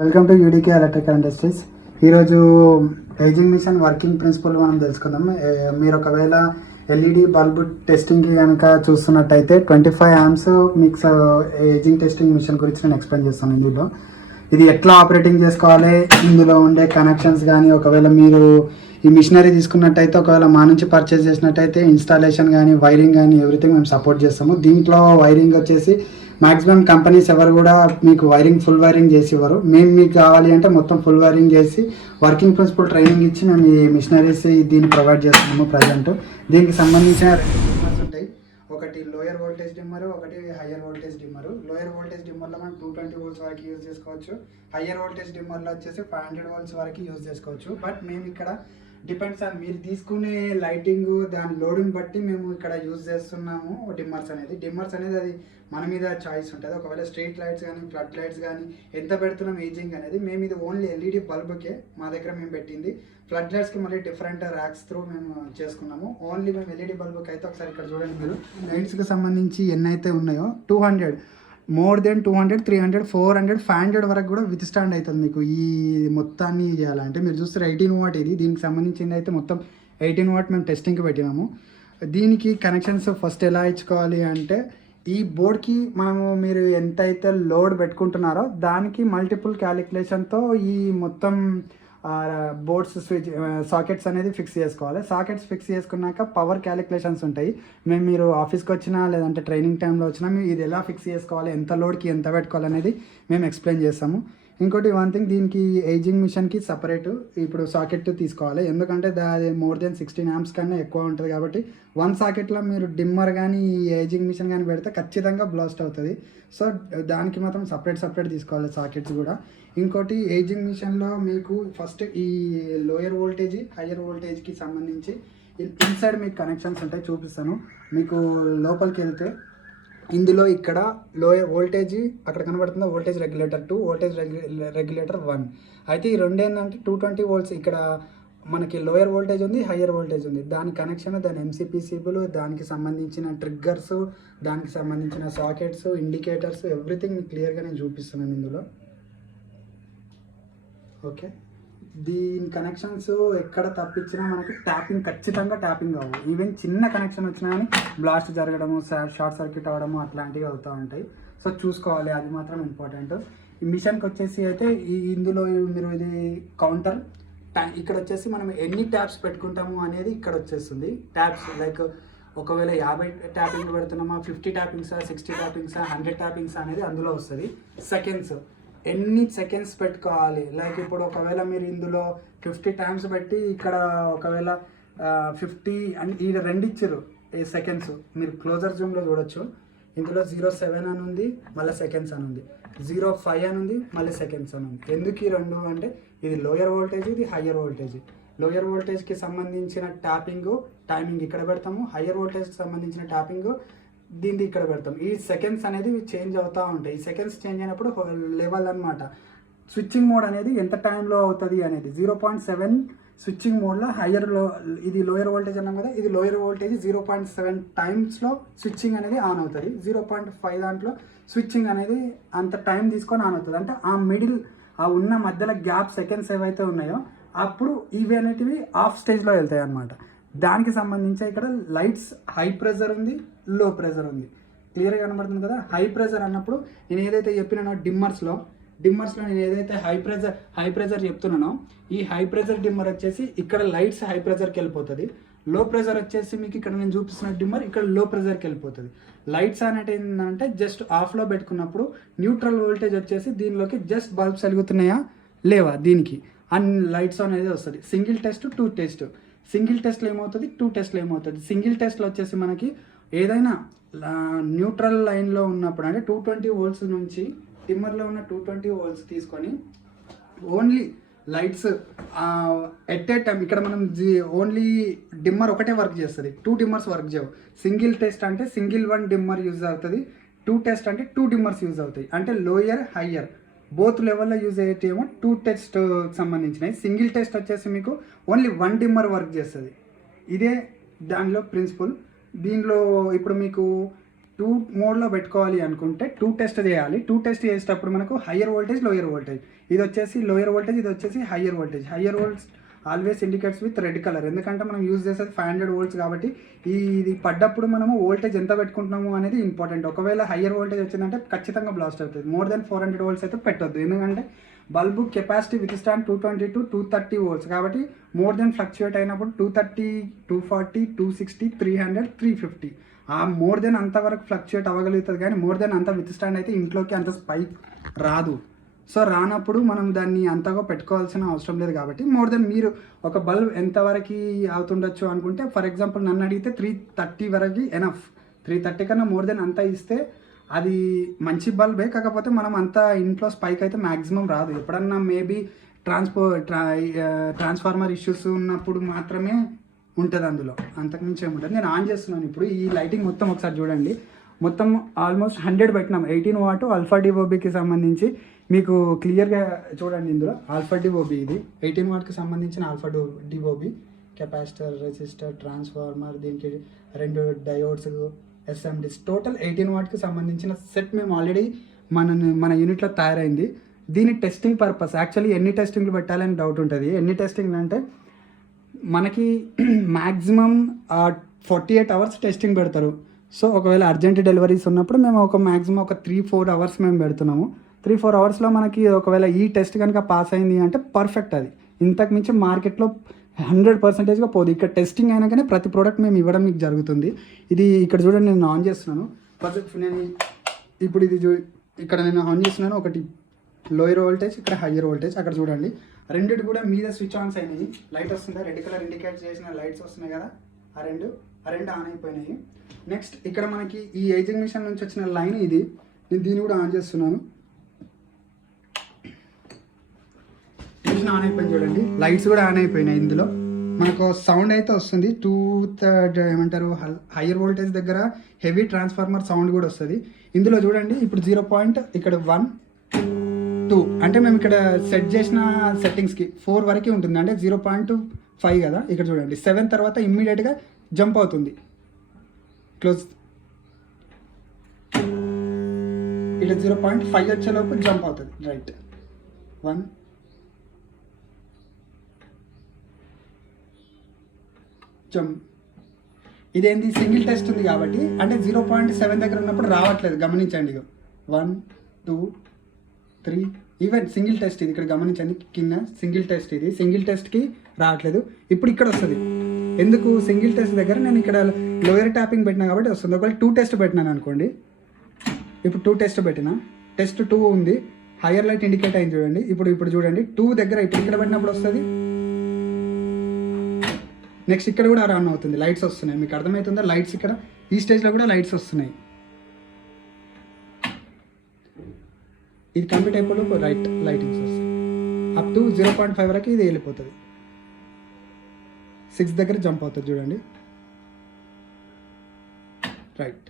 Welcome to UDK electrical industries. ఈరోజు ageing machine working principle మనం తెలుసుకుందాం. మీరు ఒకవేళ ఎల్ఈడి బల్బు టెస్టింగ్ కనుక చూస్తున్నట్టయితే 25 amps mix ageing testing machine గురించి నేను ఎక్స్ప్లెయిన్ చేస్తాను. ఇందులో ఇది ఎట్లా ఆపరేటింగ్ చేసుకోవాలి, ఇందులో ఉండే కనెక్షన్స్ కానీ, ఒకవేళ మీరు ఈ మిషనరీ తీసుకున్నట్టయితే, ఒకవేళ మా నుంచి పర్చేస్ చేసినట్టయితే ఇన్స్టాలేషన్ కానీ, వైరింగ్ కానీ ఎవ్రీథింగ్ మేము సపోర్ట్ చేస్తాము. దీంట్లో వైరింగ్ వచ్చేసి మాక్సిమం కంపెనీస్ ఎవరు కూడా మీకు వైరింగ్ ఫుల్ వైరింగ్ చేసి ఇవ్వరు. మేము మీకు కావాలి అంటే మొత్తం ఫుల్ వైరింగ్ చేసి వర్కింగ్ ప్రిన్సిపల్ ట్రైనింగ్ ఇచ్చి మేము ఈ మిషనరీస్ దీన్ని ప్రొవైడ్ చేస్తున్నాము. ప్రజెంట్ దీనికి సంబంధించిన 2 డిమ్మర్స్ ఉంటాయి. ఒకటి లోయర్ వోల్టేజ్ డిమ్మర్, ఒకటి higher voltage dimmer. Lower voltage డిమ్మర్లో మనం 220 volts వరకు యూజ్ చేసుకోవచ్చు. హయ్యర్ వోల్టేజ్ డిమ్మర్లో వచ్చేసి 500 volts వరకు యూజ్ చేసుకోవచ్చు. బట్ మేము ఇక్కడ డిపెండ్స్ ఆన్ మీరు తీసుకునే లైటింగ్, దాని లోడింగ్ బట్టి మేము ఇక్కడ యూజ్ చేస్తున్నాము డిమ్మర్స్ అనేది. డిమ్మర్స్ అనేది అది మన మీద చాయిస్ ఉంటుంది. ఒకవేళ స్ట్రీట్ లైట్స్ కానీ, ఫ్లడ్ లైట్స్ కానీ ఎంత పెడుతున్నాం ఏజింగ్ అనేది, మేము ఇది ఓన్లీ ఎల్ఈడి బల్బుకే మా దగ్గర మేము పెట్టింది. ఫ్లడ్ లైట్స్కి మళ్ళీ డిఫరెంట్ ర్యాక్స్ త్రూ మేము చేసుకున్నాము. ఓన్లీ మేము ఎల్ఈడి బల్బుకి అయితే ఒకసారి ఇక్కడ చూడండి. మీరు లైట్స్కి సంబంధించి ఎన్ని అయితే ఉన్నాయో 200, మోర్ దెన్ 200, 300, 400, 500 వరకు కూడా విత్ స్టాండ్ అవుతుంది. మీకు ఈ మొత్తాన్ని చేయాలంటే మీరు చూస్తారు 18 watt ఇది. దీనికి సంబంధించింది అయితే మొత్తం 18 watt మేము టెస్టింగ్కి పెట్టినాము. దీనికి కనెక్షన్స్ ఫస్ట్ ఎలా ఇచ్చుకోవాలి అంటే, ఈ బోర్డ్కి మనము మీరు ఎంతైతే లోడ్ పెట్టుకుంటున్నారో దానికి మల్టిపుల్ క్యాలిక్యులేషన్తో ఈ మొత్తం బోర్డ్స్ స్విచ్ సాకెట్స్ అనేది ఫిక్స్ చేసుకోవాలి. సాకెట్స్ ఫిక్స్ చేసుకున్నాక పవర్ క్యాలిక్యులేషన్స్ ఉంటాయి. మీరు ఆఫీస్కి వచ్చినా లేదంటే ట్రైనింగ్ టైంలో వచ్చినా మేము ఇది ఎలా ఫిక్స్ చేసుకోవాలి, ఎంత లోడ్కి ఎంత పెట్టుకోవాలి అనేది మేము ఎక్స్ప్లెయిన్ చేస్తాము. ఇంకోటి వన్ థింగ్, దీనికి ఏజింగ్ మిషన్కి సపరేట్ ఇప్పుడు సాకెట్ తీసుకోవాలి. ఎందుకంటే అది మోర్ దెన్ 16 amps కన్నా ఎక్కువ ఉంటుంది కాబట్టి 1 సాకెట్లో మీరు డిమ్మర్ కానీ ఏజింగ్ మిషన్ కానీ పెడితే ఖచ్చితంగా బ్లాస్ట్ అవుతుంది. సో దానికి మాత్రం సపరేట్ తీసుకోవాలి సాకెట్స్ కూడా. ఇంకోటి ఏజింగ్ మిషన్లో మీకు ఫస్ట్ ఈ లోయర్ వోల్టేజ్, హయ్యర్ వోల్టేజ్కి సంబంధించి ఇన్సైడ్ మీకు కనెక్షన్స్ ఉంటాయి, చూపిస్తాను. మీకు లోపలికి వెళ్తే ఇందులో ఇక్కడ లోయర్ వోల్టేజ్ అక్కడ కనబడుతుందో వోల్టేజ్ రెగ్యులేటర్ 2, వోల్టేజ్ రెగ్యులేటర్ 1. అయితే ఈ రెండు ఏంటంటే 220 volts ఇక్కడ మనకి లోయర్ వోల్టేజ్ ఉంది, హయ్యర్ వోల్టేజ్ ఉంది. దాని కనెక్షన్, దాని ఎంసీపీసీబుల్, దానికి సంబంధించిన ట్రిగ్గర్స్, దానికి సంబంధించిన సాకెట్స్, ఇండికేటర్స్ ఎవ్రీథింగ్ మీకు క్లియర్గా నేను చూపిస్తున్నాను ఇందులో. ఓకే, దీని కనెక్షన్స్ ఎక్కడ తప్పించినా మనకి ట్యాపింగ్ ఖచ్చితంగా ట్యాపింగ్ అవ్వవు. ఈవెన్ చిన్న కనెక్షన్ వచ్చినా కానీ బ్లాస్ట్ జరగడము, షార్ట్ సర్క్యూట్ అవ్వడము అట్లాంటివి అవుతూ ఉంటాయి. సో చూసుకోవాలి, అది మాత్రం ఇంపార్టెంట్. ఈ మిషన్కి వచ్చేసి అయితే ఇందులో మీరు ఇది కౌంటర్ ఇక్కడ వచ్చేసి మనం ఎన్ని ట్యాప్స్ పెట్టుకుంటాము అనేది ఇక్కడ వచ్చేస్తుంది. ట్యాప్స్ లైక్ ఒకవేళ 50 ట్యాపింగ్లు పెడుతున్నామా, 50 ట్యాపింగ్సా, 60 ట్యాపింగ్సా, 100 ట్యాపింగ్స్ అనేది అందులో వస్తుంది. సెకండ్స్, ఎన్ని సెకండ్స్ పెట్టుకోవాలి. లైక్ ఇప్పుడు ఒకవేళ మీరు ఇందులో 50 times పెట్టి ఇక్కడ ఒకవేళ 50 అని ఈ 2 ఇచ్చారు సెకండ్స్, మీరు క్లోజర్ జూమ్లో చూడొచ్చు. ఇందులో 07 అని ఉంది, మళ్ళీ సెకండ్స్ అని ఉంది, 05 అని ఉంది, మళ్ళీ సెకండ్స్ అని ఉంది. ఎందుకు ఈ 2 అంటే ఇది లోయర్ వోల్టేజ్, ఇది హయ్యర్ వోల్టేజ్. లోయర్ వోల్టేజ్కి సంబంధించిన ట్యాపింగ్ టైమింగ్ ఇక్కడ పెడతాము, హయ్యర్ వోల్టేజ్కి సంబంధించిన ట్యాపింగ్ దీన్ని ఇక్కడ పెడతాం. ఈ సెకండ్స్ అనేది చేంజ్ అవుతూ ఉంటాయి. ఈ సెకండ్స్ చేంజ్ అయినప్పుడు లెవెల్ అనమాట. స్విచ్చింగ్ మోడ్ అనేది ఎంత టైంలో అవుతుంది అనేది 0.7 స్విచ్చింగ్ మోడ్లో, హయ్యర్లో ఇది లోయర్ వోల్టేజ్ అన్నాం కదా, ఇది లోయర్ వోల్టేజ్ 0.7 టైమ్స్లో స్విచ్చింగ్ అనేది ఆన్ అవుతుంది. 0.5 దాంట్లో స్విచ్చింగ్ అనేది అంత టైం తీసుకొని ఆన్ అవుతుంది. అంటే ఆ మిడిల్ ఆ ఉన్న మధ్యలో గ్యాప్ సెకండ్స్ ఏవైతే ఉన్నాయో అప్పుడు ఇవి అనేటివి ఆఫ్ స్టేజ్లో వెళ్తాయి అన్నమాట. దానికి సంబంధించి ఇక్కడ లైట్స్ హై ప్రెజర్ ఉంది, లో ప్రెజర్ ఉంది, క్లియర్గా కనబడుతుంది కదా. హై ప్రెజర్ అన్నప్పుడు నేను ఏదైతే చెప్పినానో డిమ్మర్స్లో నేను ఏదైతే హై ప్రెజర్ చెప్తున్నానో, ఈ హై ప్రెజర్ డిమ్మర్ వచ్చేసి ఇక్కడ లైట్స్ హై ప్రెజర్కి వెళ్ళిపోతుంది. లో ప్రెజర్ వచ్చేసి మీకు ఇక్కడ నేను చూపిస్తున్న డిమ్మర్ ఇక్కడ లో ప్రెజర్కి వెళ్ళిపోతుంది. లైట్స్ అనేది ఏంటంటే జస్ట్ ఆఫ్లో పెట్టుకున్నప్పుడు న్యూట్రల్ వోల్టేజ్ వచ్చేసి దీనిలోకి జస్ట్ బల్బ్స్ వెలుగుతున్నాయా లేవా దీనికి అన్ని లైట్స్ అనేది వస్తుంది. Single test, 2 test. సింగిల్ టెస్ట్లో ఏమవుతుంది, 2 టెస్ట్లో ఏమవుతుంది. సింగిల్ టెస్ట్లో వచ్చేసి మనకి ఏదైనా న్యూట్రల్ లైన్లో ఉన్నప్పుడు అంటే 220 volts నుంచి డిమ్మర్లో ఉన్న 220 volts తీసుకొని only lights at a time ఇక్కడ మనం ఓన్లీ డిమ్మర్ ఒకటే వర్క్ చేస్తుంది, 2 dimmers వర్క్ చేయవు. సింగిల్ టెస్ట్ అంటే సింగిల్ 1 dimmer యూజ్ అవుతుంది, 2 టెస్ట్ అంటే 2 dimmers యూజ్ అవుతాయి. అంటే లోయర్ హయ్యర్ బోత్ లెవెల్లో యూజ్ అయ్యేటేమో 2 టెస్ట్ సంబంధించినవి. సింగిల్ టెస్ట్ వచ్చేసి మీకు ఓన్లీ 1 dimmer వర్క్ చేస్తుంది. ఇదే దానిలో ప్రిన్సిపల్. దీనిలో ఇప్పుడు మీకు టూ మోడ్లో పెట్టుకోవాలి అనుకుంటే టూ టెస్ట్ చేయాలి. టూ టెస్ట్ చేసేటప్పుడు మనకు హయ్యర్ వోల్టేజ్, లోయర్ వోల్టేజ్, ఇది వచ్చేసి లోయర్ వోల్టేజ్, ఇది వచ్చేసి higher voltage. Higher volts always indicates with red colour, ఎందుకంటే మనం యూజ్ చేసేది 500 volts కాబట్టి ఇది పడ్డప్పుడు మనము వోల్టేజ్ ఎంత పెట్టుకుంటున్నాము అనేది ఇంపార్టెంట్. ఒకవేళ హయ్యర్ వోల్టేజ్ వచ్చిందంటే ఖచ్చితంగా బ్లాస్ట్ అవుతుంది. మోర్ దెన్ 400 volts అయితే పెట్టొద్దు, ఎందుకంటే bulb capacity with stand 220 to 230 volts కాబట్టి మోర్ దెన్ ఫ్లక్చుయేట్ అయినప్పుడు 230, 240, 260, 300, 350 ఆ మోర్ దెన్ అంతవరకు ఫ్లక్చుయేట్ అవ్వగలుగుతుంది. కానీ మోర్ దెన్ అంత విత్ స్టాండ్ అయితే ఇంట్లోకి అంత స్పైక్ రాదు. సో రానప్పుడు మనం దాన్ని అంతగా పెట్టుకోవాల్సిన అవసరం లేదు. కాబట్టి మోర్ దెన్ మీరు ఒక బల్బ్ ఎంతవరకు అవుతుండొచ్చు అనుకుంటే, ఫర్ ఎగ్జాంపుల్ నన్ను అడిగితే 330 వరకు ఎనఫ్. 330 కన్నా మోర్ దెన్ అంత ఇస్తే అది మంచి బల్బే, కాకపోతే మనం అంత ఇంట్లో స్పైక్ అయితే మ్యాక్సిమం రాదు. ఎప్పుడన్నా మేబీ ట్రాన్స్ఫార్మర్ ఇష్యూస్ ఉన్నప్పుడు మాత్రమే ఉంటుంది అందులో, అంతకుమించి ఏముంటుంది. నేను ఆన్ చేస్తున్నాను ఇప్పుడు. ఈ లైటింగ్ మొత్తం ఒకసారి చూడండి. మొత్తం ఆల్మోస్ట్ 100 పెట్టినాం. 18 watt ఆల్ఫా డిఓబికి సంబంధించి మీకు క్లియర్గా చూడండి. ఇందులో ఆల్ఫా డిఓబి, ఇది 18 wattకి సంబంధించిన alpha DOB, capacitor, resistor, transformer, దీనికి 2 డయోడ్స్, ఎస్ఎండిస్, టోటల్ 18 wattకి సంబంధించిన సెట్ మేము ఆల్రెడీ మన యూనిట్లో తయారైంది. దీని టెస్టింగ్ పర్పస్ యాక్చువల్లీ ఎన్ని టెస్టింగ్లు పెట్టాలని డౌట్ ఉంటుంది. ఎన్ని టెస్టింగ్ అంటే మనకి మ్యాక్సిమం 48 hours టెస్టింగ్ పెడతారు. సో ఒకవేళ అర్జెంట్ డెలివరీస్ ఉన్నప్పుడు మేము మ్యాక్సిమం 3-4 hours మేము పెడుతున్నాము. 3-4 hours మనకి ఒకవేళ ఈ టెస్ట్ కనుక పాస్ అయింది అంటే పర్ఫెక్ట్. అది ఇంతకు మించి మార్కెట్లో 100%గా పోదు. ఇక్కడ టెస్టింగ్ అయినాకనే ప్రతి ప్రోడక్ట్ మేము ఇవ్వడం మీకు జరుగుతుంది. ఇది ఇక్కడ చూడండి, నేను ఆన్ చేస్తున్నాను. నేను ఇప్పుడు ఇక్కడ నేను ఆన్ చేస్తున్నాను. ఒకటి లోయర్ వోల్టేజ్, ఇక్కడ హయ్యర్ వోల్టేజ్. అక్కడ చూడండి, రెండిటి కూడా మీద స్విచ్ ఆన్స్ అయినాయి. లైట్ వస్తుంది, రెడ్ కలర్ ఇండికేట్ చేసిన లైట్స్ వస్తున్నాయి కదా, ఆ రెండు ఆన్ అయిపోయినాయి. నెక్స్ట్ ఇక్కడ మనకి ఈ ఏజింగ్ మిషన్ నుంచి వచ్చిన లైన్ ఇది. నేను దీన్ని కూడా ఆన్ చేస్తున్నాను. మిషన్ ఆన్ అయిపోయింది చూడండి, లైట్స్ కూడా ఆన్ అయిపోయినాయి. ఇందులో మనకు సౌండ్ అయితే వస్తుంది. ఏమంటారు, హయ్యర్ వోల్టేజ్ దగ్గర హెవీ ట్రాన్స్ఫార్మర్ సౌండ్ కూడా వస్తుంది. ఇందులో చూడండి ఇప్పుడు 0. ఇక్కడ 1, 2 అంటే మేము ఇక్కడ సెట్ చేసిన సెట్టింగ్స్కి 4 వరకు ఉంటుంది. అంటే 0.5 కదా. ఇక్కడ చూడండి 7 తర్వాత ఇమ్మీడియట్గా జంప్ అవుతుంది. క్లోజ్. ఇక్కడ 0.5 వచ్చేలోపు జంప్ అవుతుంది. Right, 1, jump. ఇదేంటి, సింగిల్ టెస్ట్ ఉంది కాబట్టి, అంటే 0.7 దగ్గర ఉన్నప్పుడు రావట్లేదు. గమనించండి, 1, 2, 3 ఈవెన్ సింగిల్ టెస్ట్ ఇది. ఇక్కడ గమనించండి, కింద సింగిల్ టెస్ట్, ఇది సింగిల్ టెస్ట్కి రావట్లేదు. ఇప్పుడు ఇక్కడ వస్తుంది. ఎందుకు, సింగిల్ టెస్ట్ దగ్గర నేను ఇక్కడ లోయర్ ట్యాపింగ్ పెట్టినా కాబట్టి వస్తుంది. ఒకవేళ 2 టెస్ట్ పెట్టినాను అనుకోండి, ఇప్పుడు 2 టెస్ట్ పెట్టినా, టెస్ట్ 2 ఉంది, హయ్యర్ లైట్ ఇండికేట్ అయింది చూడండి. ఇప్పుడు చూడండి 2 దగ్గర ఇప్పుడు ఇక్కడ పెట్టినప్పుడు వస్తుంది. నెక్స్ట్ ఇక్కడ కూడా రన్ అవుతుంది, లైట్స్ వస్తున్నాయి. మీకు అర్థమవుతుందా, లైట్స్ ఇక్కడ ఈ స్టేజ్లో కూడా లైట్స్ వస్తున్నాయి. ఇది కంప్లీట్ అయిపోయి రైట్ లైటింగ్స్ వస్తాయి. అప్ టు 0.5 వరకు ఇది వెళ్ళిపోతుంది. 6 దగ్గర జంప్ అవుతుంది చూడండి. రైట్,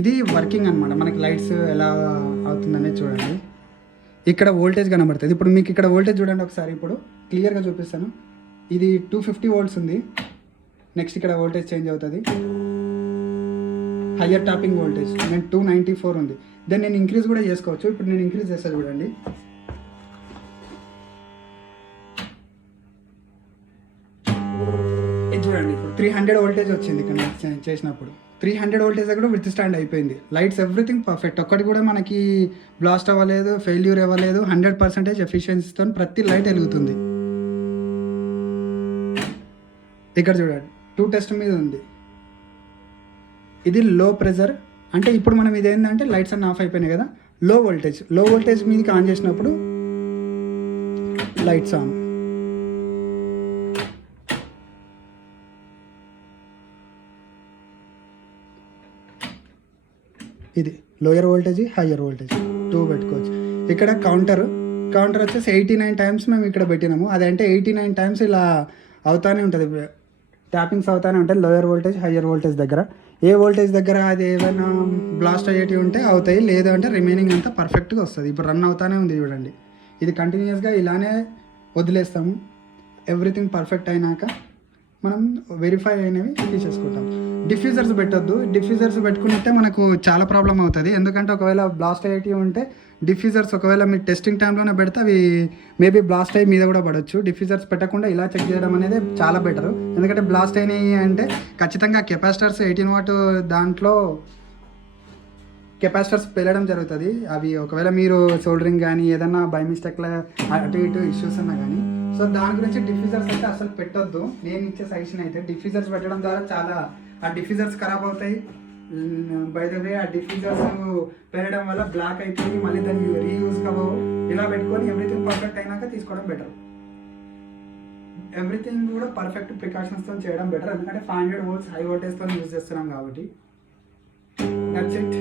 ఇది వర్కింగ్ అనమాట. మనకి లైట్స్ ఎలా అవుతుందనేది చూడండి. ఇక్కడ వోల్టేజ్ కనబడుతుంది. ఇప్పుడు మీకు ఇక్కడ వోల్టేజ్ చూడండి ఒకసారి. ఇప్పుడు క్లియర్గా చూపిస్తాను. ఇది 250 volts ఉంది. నెక్స్ట్ ఇక్కడ వోల్టేజ్ చేంజ్ అవుతుంది. హయ్యర్ టాపింగ్ వోల్టేజ్ నేను 294 ఉంది. దెన్ నేను ఇంక్రీజ్ కూడా చేసుకోవచ్చు. ఇప్పుడు నేను ఇంక్రీజ్ చేస్తాను చూడండి. ఇది చూడండి, ఇప్పుడు 300 voltage వచ్చింది ఇక్కడ చేసినప్పుడు. 300 voltage కూడా విత్ స్టాండ్ అయిపోయింది. Lights everything perfect. ఒక్కటి కూడా మనకి బ్లాస్ట్ అవ్వలేదు, ఫెయిల్యూర్ అవ్వలేదు. 100% ఎఫిషియన్సీతో ప్రతి లైట్ వెలుగుతుంది. ఇక్కడ చూడండి 2 టెస్ట్ మీద ఉంది. ఇది లో ప్రెజర్. అంటే ఇప్పుడు మనం ఇది ఏంటంటే లైట్స్ అన్నీ ఆఫ్ అయిపోయినాయి కదా. లో వోల్టేజ్ మీదకి ఆన్ చేసినప్పుడు లైట్స్ ఆన్. ఇది లోయర్ వోల్టేజ్, హయ్యర్ వోల్టేజ్ 2 పెట్టుకోవచ్చు. ఇక్కడ కౌంటర్ వచ్చేసి 89 times మేము ఇక్కడ పెట్టినాము. అదంటే 89 times ఇలా అవుతానే ఉంటుంది, ట్యాపింగ్స్ అవుతానే ఉంటాయి. లోయర్ వోల్టేజ్, హయ్యర్ వోల్టేజ్ దగ్గర ఏ వోల్టేజ్ దగ్గర అది ఏమైనా బ్లాస్ట్ అయ్యేటివి ఉంటే అవుతాయి, లేదు అంటే రిమైనింగ్ అంతా పర్ఫెక్ట్గా వస్తుంది. ఇప్పుడు రన్ అవుతానే ఉంది చూడండి. ఇది కంటిన్యూస్గా ఇలానే వదిలేస్తాము. ఎవ్రీథింగ్ పర్ఫెక్ట్ అయినాక మనం వెరిఫై అయినవి తీసేసుకుంటాం. డిఫ్యూజర్స్ పెట్టొద్దు. డిఫ్యూజర్స్ పెట్టుకుంటే మనకు చాలా ప్రాబ్లం అవుతుంది. ఎందుకంటే ఒకవేళ బ్లాస్ట్ అయ్యేటి ఉంటే డిఫ్యూజర్స్ ఒకవేళ మీరు టెస్టింగ్ టైంలోనే పెడితే అవి మేబీ బ్లాస్ట్ అయ్యి మీద కూడా పడవచ్చు. డిఫ్యూజర్స్ పెట్టకుండా ఇలా చెక్ చేయడం అనేది చాలా బెటర్. ఎందుకంటే బ్లాస్ట్ అయినాయి అంటే ఖచ్చితంగా కెపాసిటర్స్ 18 వాట్ దాంట్లో కెపాసిటర్స్ పెరగడం జరుగుతుంది. అవి ఒకవేళ మీరు సోల్డరింగ్ కానీ ఏదన్నా బై మిస్టేక్లో అటు ఇటు ఇష్యూస్ ఉన్నా కానీ, సో దాని గురించి డిఫ్యూజర్స్ అయితే అసలు పెట్టొద్దు. నేను ఇచ్చే సజెషన్ అయితే డిఫ్యూజర్స్ పెట్టడం ద్వారా చాలా ఆ డిఫ్యూజర్స్ ఖరాబ్ అవుతాయి. బై ద వే ఆ డిఫ్యూజర్స్ పెరగడం వల్ల బ్లాక్ అయిపోయి మళ్ళీ దాన్ని రీయూజ్ కావు. ఇలా పెట్టుకొని ఎవ్రీథింగ్ పర్ఫెక్ట్ అయినాక తీసుకోవడం బెటర్. ఎవ్రీథింగ్ కూడా పర్ఫెక్ట్ ప్రికాషన్స్తో చేయడం బెటర్. ఎందుకంటే 500 volts హై వోల్టేజ్తో యూజ్ చేస్తున్నాం కాబట్టి. That's it.